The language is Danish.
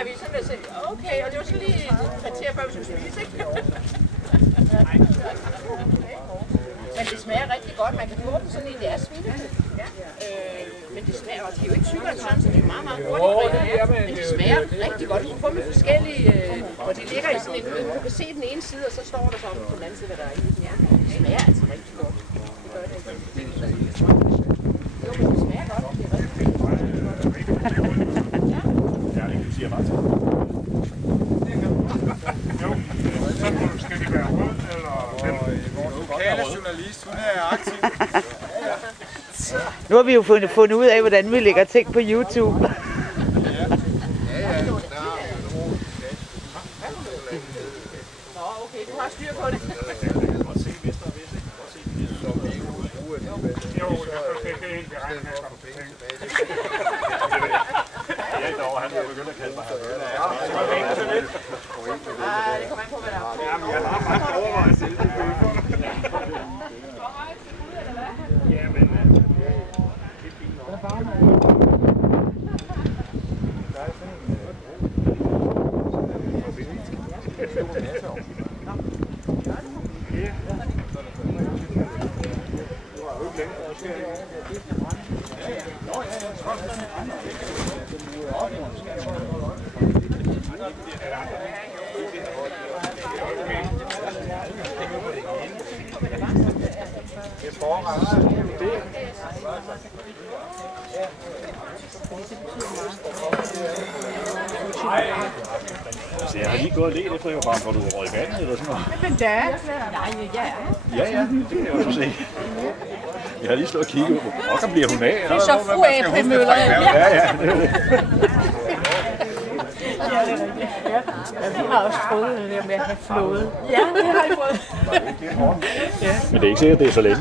er vi sådan, at okay, og det var sådan lige et kvarter før vi skulle spise, ikke? Men det smager rigtig godt. Man kan få dem sådan en, det er svinekød. Men det smager også. Det er jo ikke tykkere end sådan, så det er meget, meget hurtigt. Men det smager rigtig godt. Du kan få dem forskellige, og de ligger i sådan en kød. Du kan se den ene side, og så står der så på den anden side, hvad der er i den. Det smager altså rigtig godt. Det gør det. Jo, men det smager godt. Det er rigtig godt. Ja, det siger bare til. Jo, så skal de være rød, eller... Lokale journalist, hun er aktiv. Nu har vi jo fundet ud af, hvordan vi lægger ting på YouTube. Ja. Nå, okay, du har styr på det. Jo, jeg kan ikke regne med, at du tænker. Ja, dog, han er begyndt at kalde mig her. Det kommer an på, hvad der er. Jamen, jeg har faktisk overvejet selv det bøger. Jamen, det er fint nok. Så jeg har lige gået og let efter, jeg var bare for, at du var røget i vandet eller sådan noget. Men da? Ja, det kan jeg også se. Jeg har lige stået og kigget på, hvor bliver hun af? Det er så fru af på møller. Ja, det er det. Vi har også prøvet det der med at have flået. Ja, det har I prøvet. Men det er ikke sikkert, det er så længe.